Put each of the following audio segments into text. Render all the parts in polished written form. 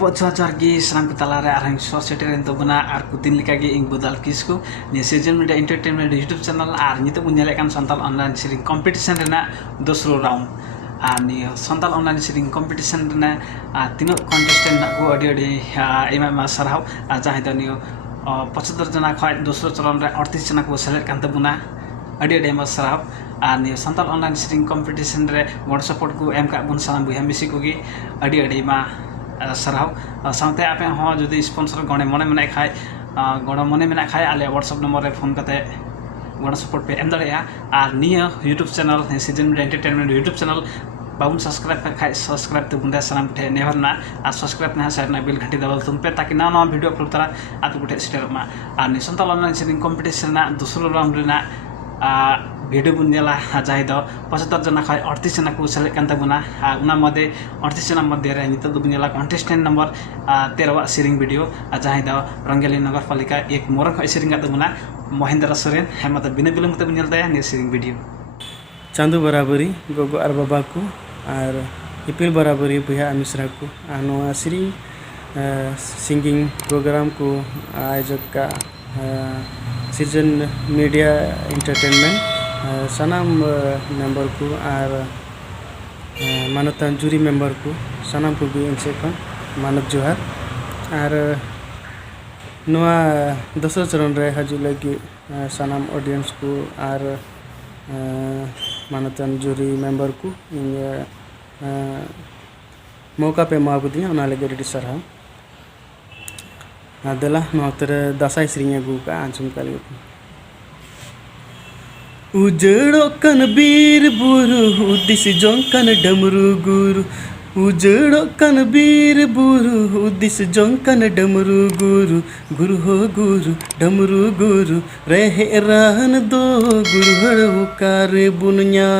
Dapat cuaca lagi senang kutala arang sosial itu benar arkutin lagi ing budal kisku ni season media entertainment YouTube channel ni tu menyalakan santal online sering competition rena dosro round ni santal online sering competition rena tino contestant nak ku adi ema sarau aja itu ni 75 जना खै दोस्रो चरण रे 38 जना को select Kant बुना अडी मा सरब नि संताल ऑनलाइन सिटिंग कंपटीशन रे गड सपोर्ट को एम का बुन साम बुया मिसी को गी अडी मा सरब सामते आपे हो जदी स्पॉन्सर गणे मने मने खाय गण मने मने खाय आले व्हाट्सएप नंबर रे फोन कते गड सपोर्ट पे एम दड़या आर निया YouTube channel Season Entertainment YouTube channel बाबुन सब्सक्राइब खाए सब्सक्राइब तो बुंदा सलाम कुठे नेहरना आ सब्सक्राइब ना साइड ना बेल घंटी दबाल तुम पे ताकि नवा वीडियो अपलोड तरा आतु कुठे स्टेर मा आ नि संताल ऑनलाइन सिटिंग कंपटीशन ना दूसरो राउंड रे ना भिडियो बुनेला जाहि द 75 जना खै 38 जना को सेलेक्ट कान्ता बुना उना मध्ये 38 जना मध्ये रे नित बुनेला कंटेस्टेंट नंबर 13 वा सिरिंग वीडियो जाहि द रंगेली नगरपालिका एक मोरक खै सिरिंग द बुना महेंद्र सोरेन हेमत बिना बिलम त बुनेल दया नि सिरिंग वीडियो चांदो बराबरी गोगो आर बाबा को और इपिल बराबरी भैया मिश्रा को नवा सिरिंग सिंगिंग प्रोग्राम को आयोजक का सीजन मीडिया एंटरटेनमेंट सनाम मेंबर को और मानवता जूरी मेंबर को सनाम को भी इनसे मानव जोहार और नवा दसो चरण रे हजू लगी सनाम ऑडियंस को और मानवता जूरी मेंबर को मौका पे मागु दिया उना लगे रेडी सरहा अदला नौतर दसाई श्रीया गु का आंसम काली उजड़ो कन बीर बुरु दिस जोंकन डमरू गुरु उजड़ो कन बीर बुरु दिस जोंकन डमरू गुरु गुरु हो गुरु डमरू गुरु रहे रहन दो गुरु हड़ो कार बुनिया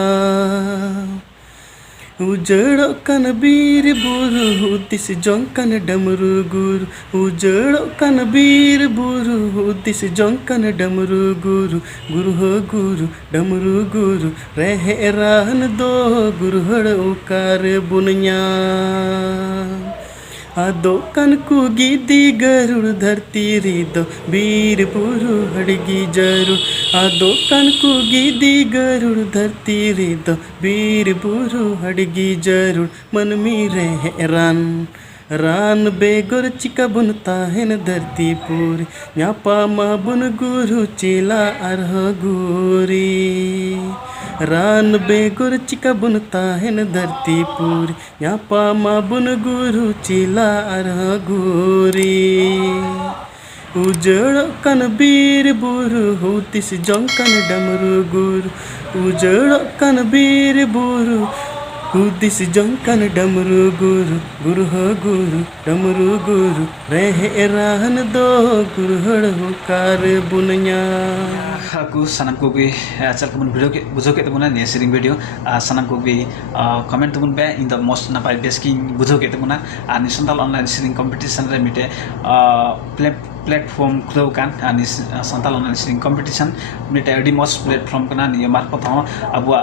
उजड़ो कन बीर बुरु दिस जोंकन डमरू गुरु उजड़ो कन बीर बुरु दिस जोंकन डमरू गुरु गुरु हो गुरु डमरू गुरु रहे रहन दो गुरु हड़ो कार बुनिया आदो कन को गिदी गरुड़ धरती रे दो बीर बुरु हड़गी जरूर आदो कन को गिदी गरुड़ धरती रे दो बीर बुरु हड़गी जरूर मन में रहे रान बेगोर चिका बुनता है न धरती पूरी न्यापा मा बुन गुरु चेला अरह गोरी रान बेगोर चिका बुनता है न धरती पूरी न्यापा मा बुन गुरु चेला अरह गोरी उजड़ो कन बीर बुरु होतिस जोंकन डमरू गुरु उजड़ो कन बीर बुरु दिस जोंकन डमरू गुरु गुरु हो गुरु डमरू गुरु रहे रहन दो गुरु हड़ो कार बुनिया aku sanam ko bi chal kamun video ke bujo ke tabuna ne sharing video sanam ko bi comment tabun be in the most na pai basking bujo ke tabuna ani santal online sharing competition re mite platform klo kan ani santal online sharing competition mite adi most platform kana ni marfat ho abua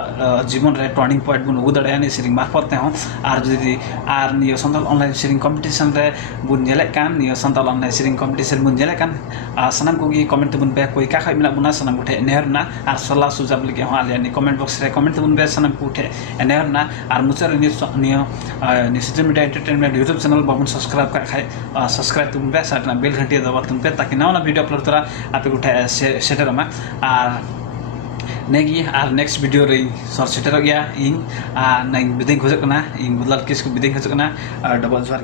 जीवन रे turning point बुन उदड़े ani sharing marfat te ho ar jodi ar ni santal online sharing competition re bun jele kan ni santal online sharing competition bun jele kan sanam ko gi comment tabun be koi ka khai mina buna sanam उठे नेहरना are सलाह सुझाव लगे हो आले नि comment box रे comment तुम बेस सनम उठे नेहरना आर मुचर नि Season Media Entertainment YouTube channel बाबुन सब्सक्राइब कर खाए सब्सक्राइब तुम बेस आर बेल घंटी दबा तुम पे ताकि नवा वीडियो अपलोड करा आपे उठे सेटर मा आर नेगी आर नेक्स्ट वीडियो रे सर सेटर गया इन नई बिदिं खोजकना इन बुदलाल किसको बिदिं खोजकना डबल ज्वार